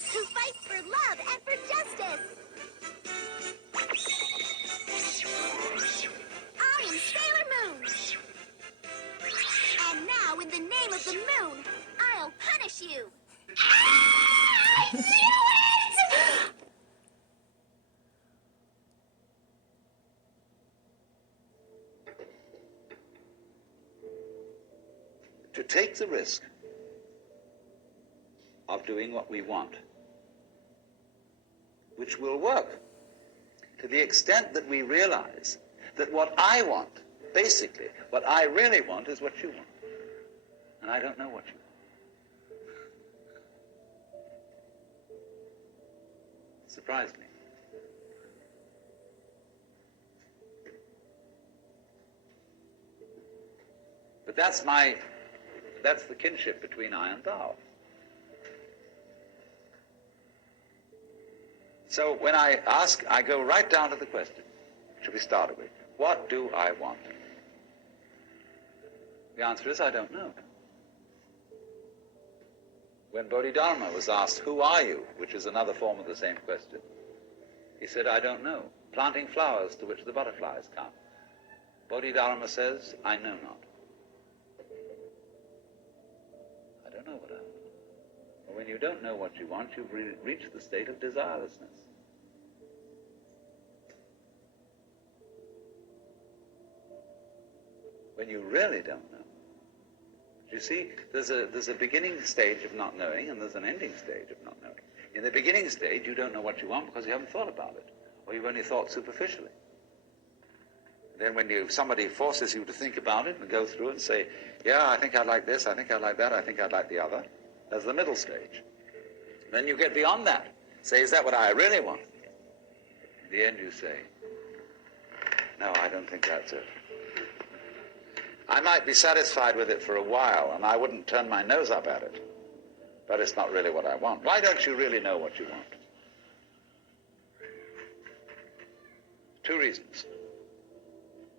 who fights for love and for justice. I am Sailor Moon. And now, in the name of the moon, I'll punish you. I knew it! To take the risk of doing what we want, which will work to the extent that we realize that what I want, basically, what I really want is what you want. And I don't know what you want. It surprised me. But that's the kinship between I and thou. So when I ask, I go right down to the question, which we started with. What do I want? The answer is, I don't know. When Bodhidharma was asked, who are you? Which is another form of the same question. He said, I don't know. Planting flowers to which the butterflies come. Bodhidharma says, I know not. I don't know what I want. Well, when you don't know what you want, you've reached the state of desirelessness. When you really don't know. You see, there's a beginning stage of not knowing, and there's an ending stage of not knowing. In the beginning stage, you don't know what you want because you haven't thought about it, or you've only thought superficially. Then when somebody forces you to think about it and go through it and say, yeah, I think I'd like this, I think I'd like that, I think I'd like the other, there's the middle stage. Then you get beyond that. Say, is that what I really want? In the end you say, no, I don't think that's it. I might be satisfied with it for a while, and I wouldn't turn my nose up at it, but it's not really what I want. Why don't you really know what you want? Two reasons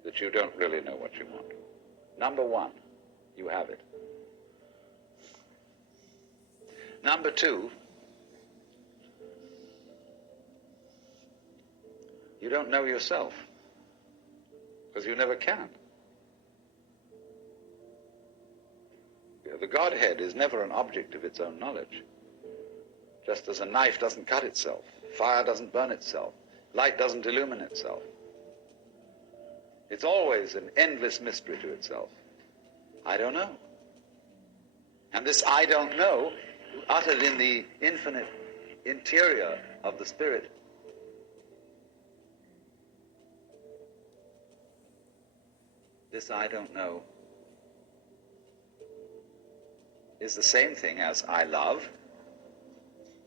that you don't really know what you want. Number one, you have it. Number two, you don't know yourself, because you never can. The Godhead is never an object of its own knowledge. Just as a knife doesn't cut itself, fire doesn't burn itself, light doesn't illumine itself. It's always an endless mystery to itself. I don't know. And this I don't know, uttered in the infinite interior of the spirit, this I don't know is the same thing as I love,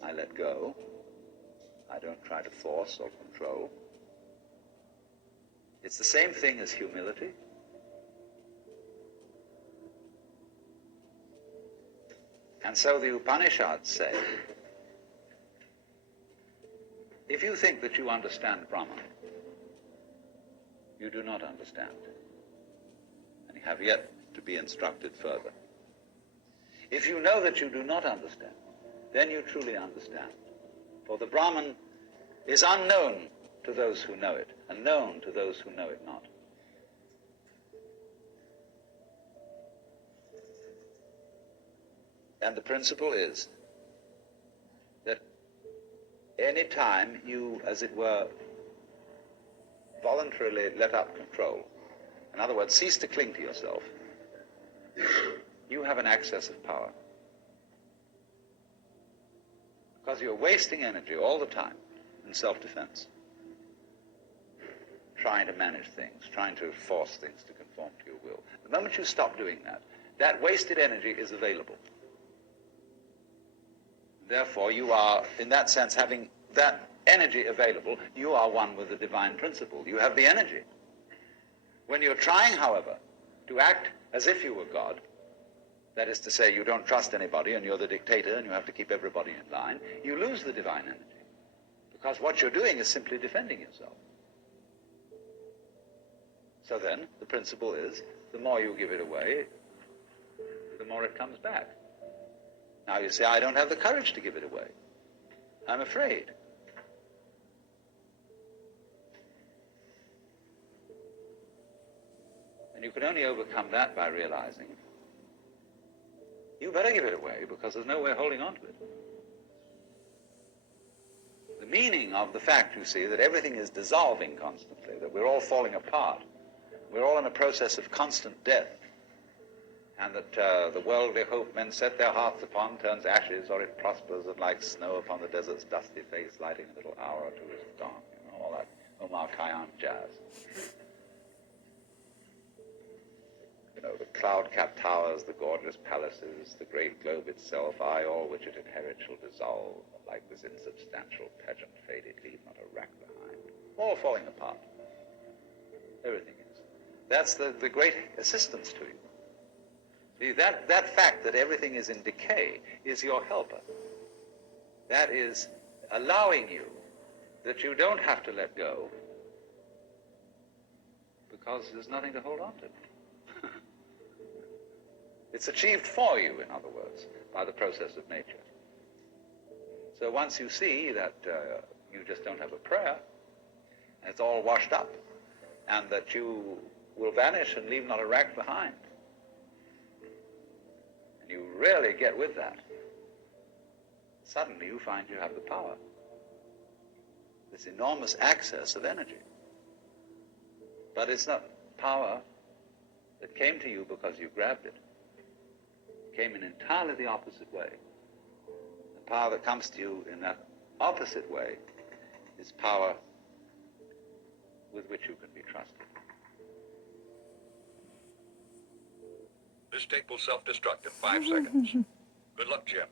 I let go, I don't try to force or control. It's the same thing as humility. And so the Upanishads say, if you think that you understand Brahman, you do not understand, and you have yet to be instructed further. If you know that you do not understand, then you truly understand. For the Brahman is unknown to those who know it, and known to those who know it not. And the principle is that any time you, as it were, voluntarily let up control, in other words, cease to cling to yourself, you have an access of power. Because you're wasting energy all the time in self-defense, trying to manage things, trying to force things to conform to your will. The moment you stop doing that, that wasted energy is available. Therefore, you are, in that sense, having that energy available, you are one with the divine principle. You have the energy. When you're trying, however, to act as if you were God, that is to say, you don't trust anybody and you're the dictator and you have to keep everybody in line, you lose the divine energy. Because what you're doing is simply defending yourself. So then, the principle is, the more you give it away, the more it comes back. Now you say, I don't have the courage to give it away. I'm afraid. And you can only overcome that by realizing you better give it away because there's no way of holding on to it. The meaning of the fact, you see, that everything is dissolving constantly, that we're all falling apart, we're all in a process of constant death, and that the worldly hope men set their hearts upon turns ashes, or it prospers, and like snow upon the desert's dusty face, lighting a little hour or two is gone. You know, all that Omar Khayyam jazz. You know, the cloud-capped towers, the gorgeous palaces, the great globe itself, I, all which it inherits, shall dissolve, like this insubstantial pageant faded, leave not a rack behind. All falling apart. Everything is. That's the great assistance to you. See, that fact that everything is in decay is your helper. That is allowing you that you don't have to let go because there's nothing to hold on to. It's achieved for you, in other words, by the process of nature. So once you see that you just don't have a prayer, and it's all washed up, and that you will vanish and leave not a rack behind, and you really get with that, suddenly you find you have the power, this enormous access of energy. But it's not power that came to you because you grabbed it. It came in entirely the opposite way. The power that comes to you in that opposite way is power with which you can be trusted. This tape will self-destruct in 5 seconds. Good luck, Jim.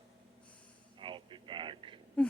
I'll be back.